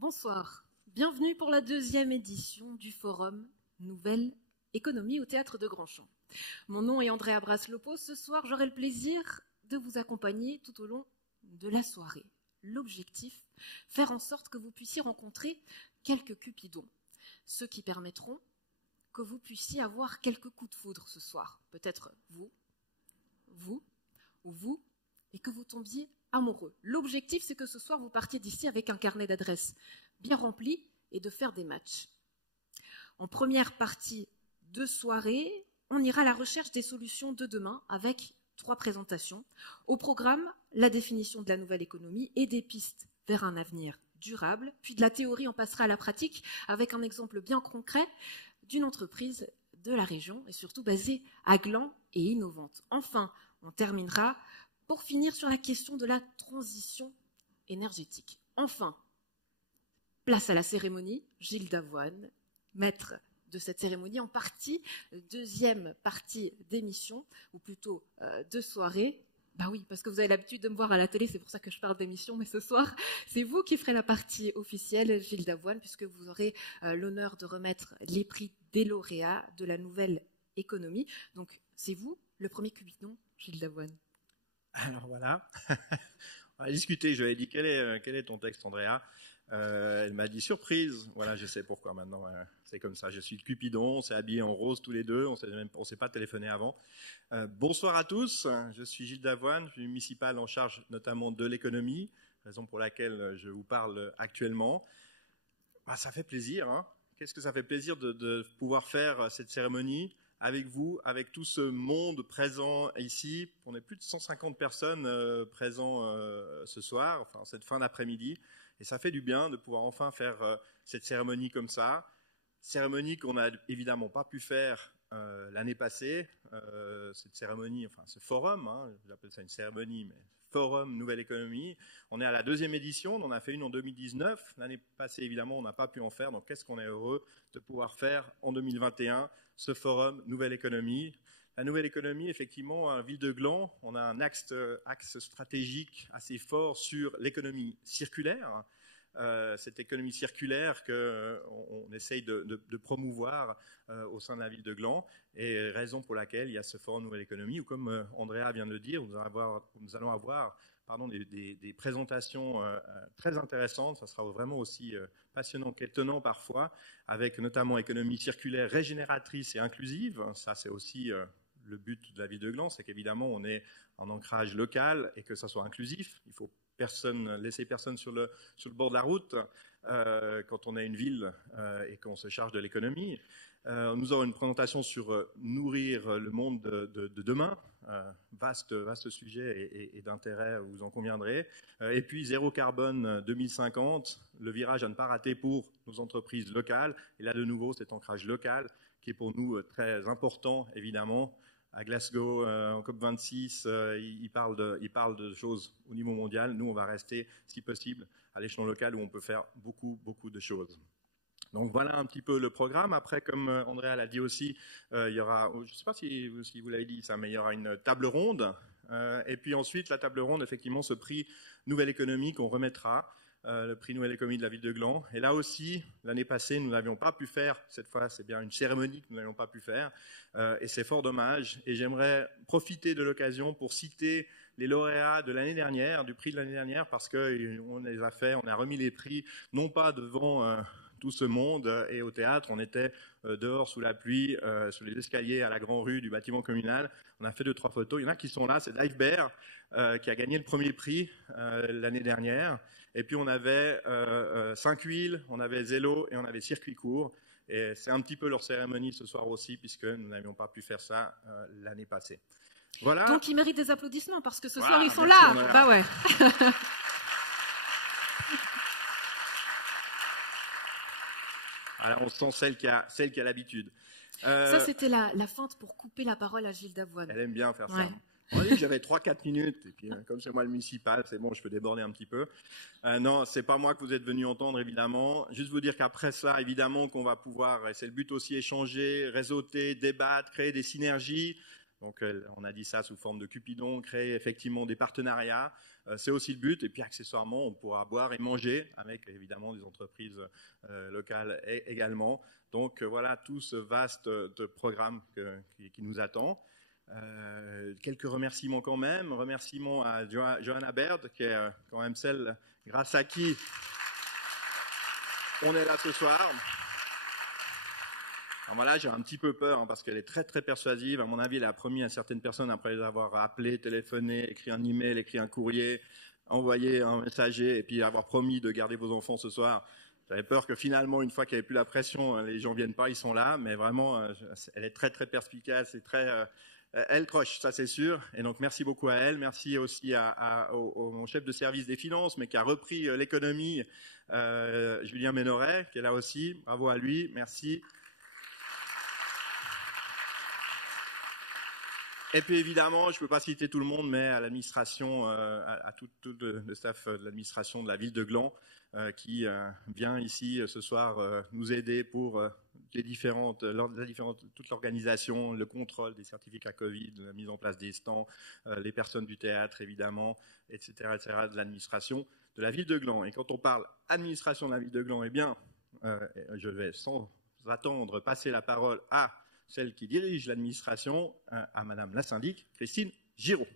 Bonsoir, bienvenue pour la deuxième édition du forum Nouvelle Économie au Théâtre de Grandchamp. Mon nom est Andrea Braslopo. Ce soir, j'aurai le plaisir de vous accompagner tout au long de la soirée. L'objectif, faire en sorte que vous puissiez rencontrer quelques cupidons, ceux qui permettront que vous puissiez avoir quelques coups de foudre ce soir. Peut-être vous, ou vous, et que vous tombiez amoureux. L'objectif, c'est que ce soir, vous partiez d'ici avec un carnet d'adresses bien rempli et de faire des matchs. En première partie de soirée, on ira à la recherche des solutions de demain avec 3 présentations. Au programme, la définition de la nouvelle économie et des pistes vers un avenir durable. Puis de la théorie, on passera à la pratique avec un exemple bien concret d'une entreprise de la région et surtout basée à Gland et innovante. Enfin, on terminera pour finir sur la question de la transition énergétique. Enfin, place à la cérémonie, Gilles Davoine, maître de cette cérémonie en partie, deuxième partie d'émission, ou plutôt de soirée. Bah oui, parce que vous avez l'habitude de me voir à la télé, c'est pour ça que je parle d'émission, mais ce soir, c'est vous qui ferez la partie officielle, Gilles Davoine, puisque vous aurez l'honneur de remettre les prix des lauréats de la nouvelle économie. Donc, c'est vous, le premier cupidon, Gilles Davoine. Alors voilà, on a discuté, je lui ai dit quel est ton texte, Andrea. Elle m'a dit surprise, voilà, je sais pourquoi maintenant, c'est comme ça, je suis le Cupidon, on s'est habillés en rose tous les deux, on ne s'est pas téléphoné avant. Bonsoir à tous, je suis Gilles Davoine, je suis municipal en charge notamment de l'économie, raison pour laquelle je vous parle actuellement. Bah, ça fait plaisir, hein. Qu'est-ce que ça fait plaisir de pouvoir faire cette cérémonie avec vous, avec tout ce monde présent ici. On est plus de 150 personnes présents ce soir, enfin cette fin d'après-midi. Et ça fait du bien de pouvoir enfin faire cette cérémonie comme ça. Cérémonie qu'on n'a évidemment pas pu faire l'année passée. Cette cérémonie, enfin ce forum, hein, j'appelle ça une cérémonie, mais forum Nouvelle Économie. On est à la 2e édition, on en a fait une en 2019. L'année passée, évidemment, on n'a pas pu en faire. Donc, qu'est-ce qu'on est heureux de pouvoir faire en 2021, ce forum Nouvelle Économie. La Nouvelle Économie, effectivement, à Ville de Gland, on a un axe stratégique assez fort sur l'économie circulaire. Cette économie circulaire qu'on essaye de promouvoir au sein de la ville de Gland, et raison pour laquelle il y a ce forum Nouvelle Économie, où comme Andrea vient de le dire, nous allons avoir des présentations très intéressantes. Ça sera vraiment aussi passionnant qu'étonnant parfois, avec notamment économie circulaire régénératrice et inclusive. Ça, c'est aussi le but de la ville de Gland, c'est qu'évidemment on est en ancrage local et que ça soit inclusif. Il faut laisser personne sur le bord de la route quand on est une ville et qu'on se charge de l'économie. Nous aurons une présentation sur nourrir le monde de demain. Vaste sujet et d'intérêt, vous en conviendrez. Et puis zéro carbone 2050, le virage à ne pas rater pour nos entreprises locales. Et là de nouveau cet ancrage local qui est pour nous très important évidemment. À Glasgow, en COP26, il parle de choses au niveau mondial. Nous, on va rester, si possible, à l'échelon local où on peut faire beaucoup de choses. Donc voilà un petit peu le programme. Après, comme Andrea l'a dit aussi, il y aura, je ne sais pas si vous l'avez dit ça, mais il y aura une table ronde. Et puis ensuite, la table ronde, effectivement, ce prix Nouvelle Économie qu'on remettra. Le prix Nouvelle Économie de la ville de Gland. Et là aussi, l'année passée, nous n'avions pas pu faire, cette fois c'est bien une cérémonie que nous n'avions pas pu faire, et c'est fort dommage. Et j'aimerais profiter de l'occasion pour citer les lauréats de l'année dernière, du prix de l'année dernière, parce qu'on les a fait, on a remis les prix, non pas devant tout ce monde et au théâtre, on était dehors sous la pluie, sur les escaliers à la Grand Rue du bâtiment communal. On a fait 2-3 photos. Il y en a qui sont là, c'est Dive Bear qui a gagné le premier prix l'année dernière. Et puis on avait 5 huiles, on avait Zélo et on avait Circuit Court. Et c'est un petit peu leur cérémonie ce soir aussi, puisque nous n'avions pas pu faire ça l'année passée. Voilà. Donc ils méritent des applaudissements, parce que ce Voilà, soir ils sont merci, là. Bah ouais. Alors on sent celle qui a l'habitude. Ça, c'était la feinte pour couper la parole à Gilles Davoine. Elle aime bien faire Ouais. ça. On a dit que j'avais 3-4 minutes, et puis comme c'est moi le municipal, c'est bon, je peux déborder un petit peu. Non, c'est pas moi que vous êtes venu entendre, évidemment. Juste vous dire qu'après ça, évidemment, qu'on va pouvoir, et c'est le but aussi, échanger, réseauter, débattre, créer des synergies. Donc, on a dit ça sous forme de Cupidon, créer effectivement des partenariats. C'est aussi le but. Et puis, accessoirement, on pourra boire et manger avec, évidemment, des entreprises locales également. Donc, voilà tout ce vaste programme qui nous attend. Quelques remerciements quand même. Remerciements à Johanna Baird, qui est quand même celle grâce à qui on est là ce soir. Alors voilà, j'ai un petit peu peur parce qu'elle est très très persuasive. À mon avis, elle a promis à certaines personnes, après les avoir appelées, téléphoné, écrit un email, écrit un courrier, envoyé un messager et puis avoir promis de garder vos enfants ce soir. J'avais peur que finalement, une fois qu'il n'y avait plus la pression, les gens ne viennent pas, ils sont là. Mais vraiment, elle est très très perspicace et très... elle croche, ça c'est sûr. Et donc merci beaucoup à elle. Merci aussi au chef de service des finances, mais qui a repris l'économie, Julien Ménoret, qui est là aussi. Bravo à lui, merci. Et puis évidemment, je ne peux pas citer tout le monde, mais à l'administration, à tout le staff de l'administration de la ville de Gland, qui vient ici ce soir nous aider pour toute l'organisation, le contrôle des certificats Covid, la mise en place des stands, les personnes du théâtre évidemment, etc., de l'administration de la ville de Gland. Et quand on parle administration de la ville de Gland, eh bien, je vais sans attendre passer la parole à celle qui dirige l'administration, à Madame la syndic, Christine Giraud.